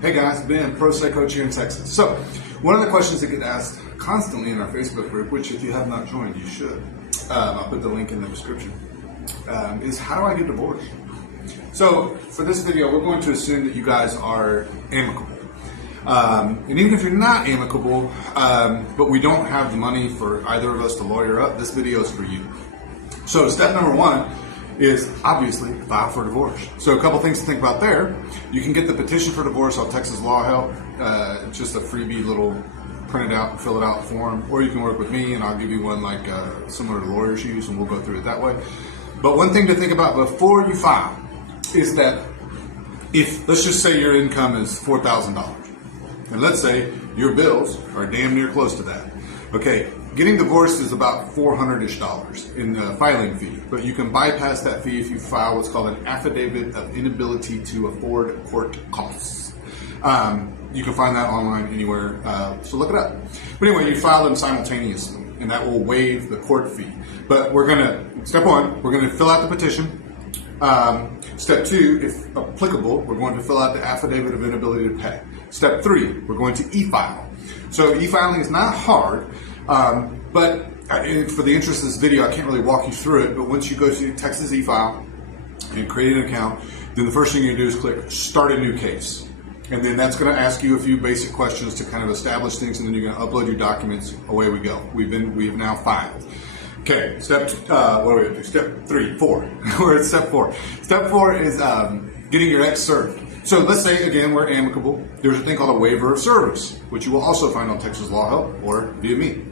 Hey guys, Ben, Pro Se Coach here in Texas. So, one of the questions that get asked constantly in our Facebook group, which if you have not joined, you should, I'll put the link in the description, is how do I get divorced? So, for this video, we're going to assume that you guys are amicable. And even if you're not amicable, but we don't have the money for either of us to lawyer up, this video is for you. So, step number one is obviously file for divorce. So a couple things to think about there. You can get the petition for divorce on Texas Law Help. It's just a freebie little print it out, fill it out form, or you can work with me and I'll give you one like similar to lawyers use and we'll go through it that way. But one thing to think about before you file is that if, let's just say your income is $4,000 and let's say your bills are damn near close to that. Okay, getting divorced is about $400-ish in the filing fee, but you can bypass that fee if you file what's called an affidavit of inability to afford court costs. You can find that online anywhere, so look it up. But anyway, you file them simultaneously, and that will waive the court fee. But we're gonna, step one, we're gonna fill out the petition. Step two, if applicable, we're going to fill out the affidavit of inability to pay. Step three, we're going to e-file. So e-filing is not hard, but for the interest of this video, I can't really walk you through it, but once you go to Texas e-file and create an account, then the first thing you do is click Start a New Case. And then that's going to ask you a few basic questions to kind of establish things, and then you're going to upload your documents. Away we go. We've now filed. Okay, step 3, 4. We're at step 4. Step 4 is getting your ex served. So let's say, again, we're amicable. There's a thing called a waiver of service, which you will also find on Texas Law Help or via me.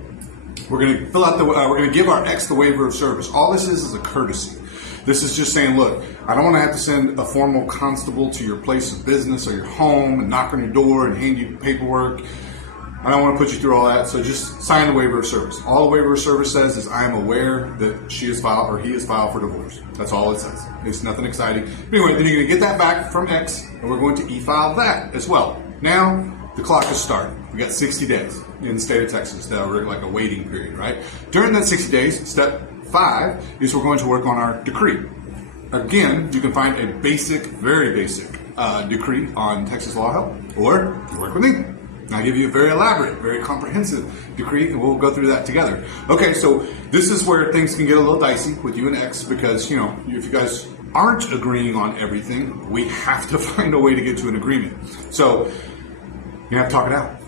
We're going to fill out we're going to give our ex the waiver of service. All this is a courtesy. This is just saying, look, I don't want to have to send a formal constable to your place of business or your home and knock on your door and hand you paperwork. I don't want to put you through all that, so just sign the waiver of service. All the waiver of service says is I am aware that she has filed or he has filed for divorce. That's all it says. It's nothing exciting. But anyway, then you're going to get that back from X, and we're going to e-file that as well. Now, the clock has started. We got 60 days in the state of Texas. That we're like a waiting period, right? During that 60 days, step 5 is we're going to work on our decree. Again, you can find a basic, very basic decree on Texas Law Help, or you work with me. I'll give you a very elaborate, very comprehensive decree, and we'll go through that together. Okay, so this is where things can get a little dicey with you and X because, you know, if you guys aren't agreeing on everything, we have to find a way to get to an agreement. So you have to talk it out.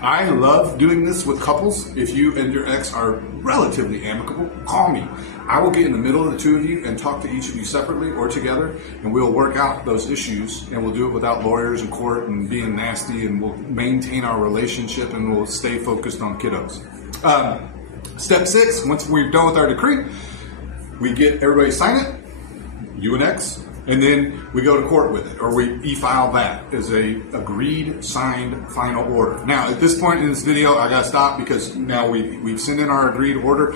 I love doing this with couples. If you and your ex are relatively amicable, call me. I will get in the middle of the two of you and talk to each of you separately or together, and we'll work out those issues, and we'll do it without lawyers and court and being nasty, and we'll maintain our relationship, and we'll stay focused on kiddos. Step 6, once we're done with our decree, we get everybody to sign it, you and X, and then we go to court with it, or we e-file that as a agreed, signed, final order. Now, at this point in this video, I gotta stop because now we've sent in our agreed order,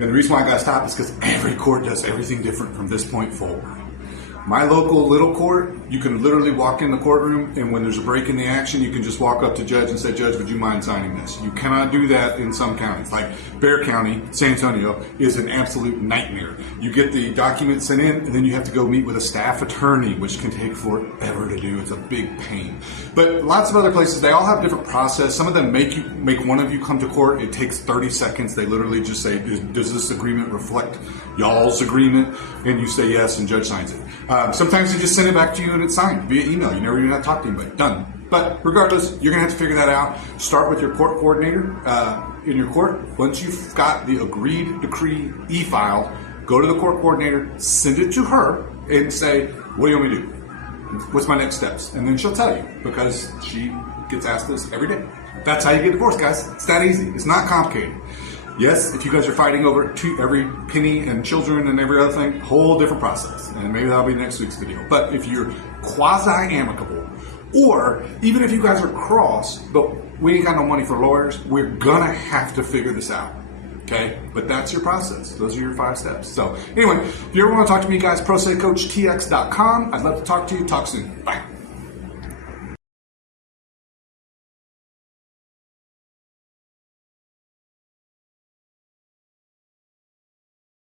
and the reason why I gotta stop is because every court does everything different from this point forward. My local little court, you can literally walk in the courtroom, and when there's a break in the action, you can just walk up to judge and say, Judge, would you mind signing this? You cannot do that in some counties. Like Bexar County, San Antonio, is an absolute nightmare. You get the documents sent in, and then you have to go meet with a staff attorney, which can take forever to do. It's a big pain. But lots of other places, they all have different process. Some of them make one of you come to court. It takes 30 seconds. They literally just say, does this agreement reflect y'all's agreement? And you say yes, and judge signs it. Sometimes they just send it back to you and it's signed via email. You never even have to talk to anybody. Done. But regardless, you're going to have to figure that out. Start with your court coordinator in your court. Once you've got the agreed decree e-file, go to the court coordinator, send it to her, and say, what do you want me to do? What's my next steps? And then she'll tell you because she gets asked this every day. That's how you get divorced, guys. It's that easy. It's not complicated. Yes, if you guys are fighting over every penny and children and every other thing, whole different process. And maybe that'll be next week's video. But if you're quasi-amicable, or even if you guys are cross, but we ain't got no money for lawyers, we're gonna have to figure this out. Okay? But that's your process. Those are your 5 steps. So anyway, if you ever want to talk to me, guys, prosecoachtx.com. I'd love to talk to you. Talk soon. Bye.